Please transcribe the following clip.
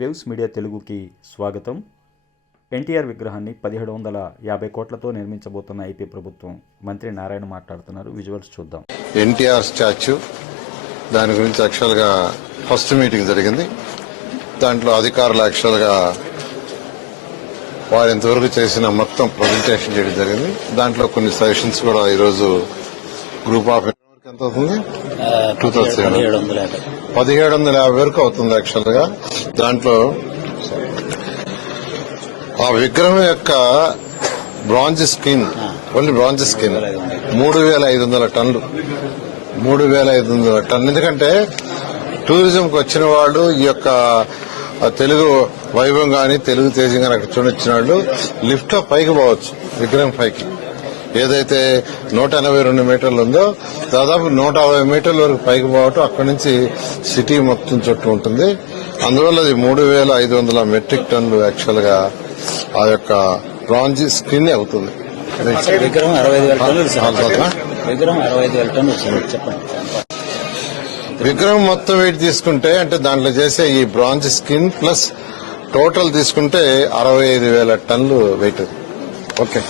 Waves media తెలుగుకి స్వాగతం. ఎన్టీఆర్ విగ్రహాన్ని 1750 కోట్లతో నిర్మించబోతున్న ఏపీ ప్రభుత్వం. మంత్రి నారాయణ మాట్లాడుతున్నారు. విజువల్స్ చూద్దాం. ఎన్టీఆర్ స్టాచ్యూ దాని గురించి యాక్చువల్గా ఫస్ట్ మీటింగ్ జరిగింది. దాంట్లో అధికారులు యాక్చువల్గా వారు ఇంతవరకు చేసిన మొత్తం ప్రజెంటేషన్ చేయడం జరిగింది. దాంట్లో కొన్ని సజెషన్స్ కూడా ఈరోజు గ్రూప్ ఆఫ్ ఎంత అవుతుంది 1750 వరకు అవుతుంది. యాక్చువల్గా దాంట్లో ఆ విగ్రహం యొక్క bronze skin, only bronze skin 3500 టన్నులు. 3500 టన్నులు. ఎందుకంటే టూరిజంకి వచ్చిన వాళ్ళు ఈ యొక్క తెలుగు వైభవం గాని తెలుగు తేజం గాని అక్కడ చూడొచ్చిన వాళ్ళు లిఫ్ట్ లో పైకి పోవచ్చు. విగ్రహం పైకి ఏదైతే 182 మీటర్లు ఉందో దాదాపు 150 మీటర్ల వరకు పైకి పోవటం, అక్కడి నుంచి సిటీ మొత్తం చుట్టూ ఉంటుంది. అందువల్ల అది 3500 మెట్రిక్ టన్నులు యాక్చువల్ గా ఆ యొక్క బ్రాంజ్ స్క్రీన్ అవుతుంది. విగ్రహం 65,000 టన్నులు చెప్పండి. విగ్రహం మొత్తం వెయిట్ తీసుకుంటే అంటే దాంట్లో చేసే ఈ బ్రాంజ్ స్కిన్ ప్లస్ టోటల్ తీసుకుంటే 65,000 టన్నులు వెయిట్. ఓకే.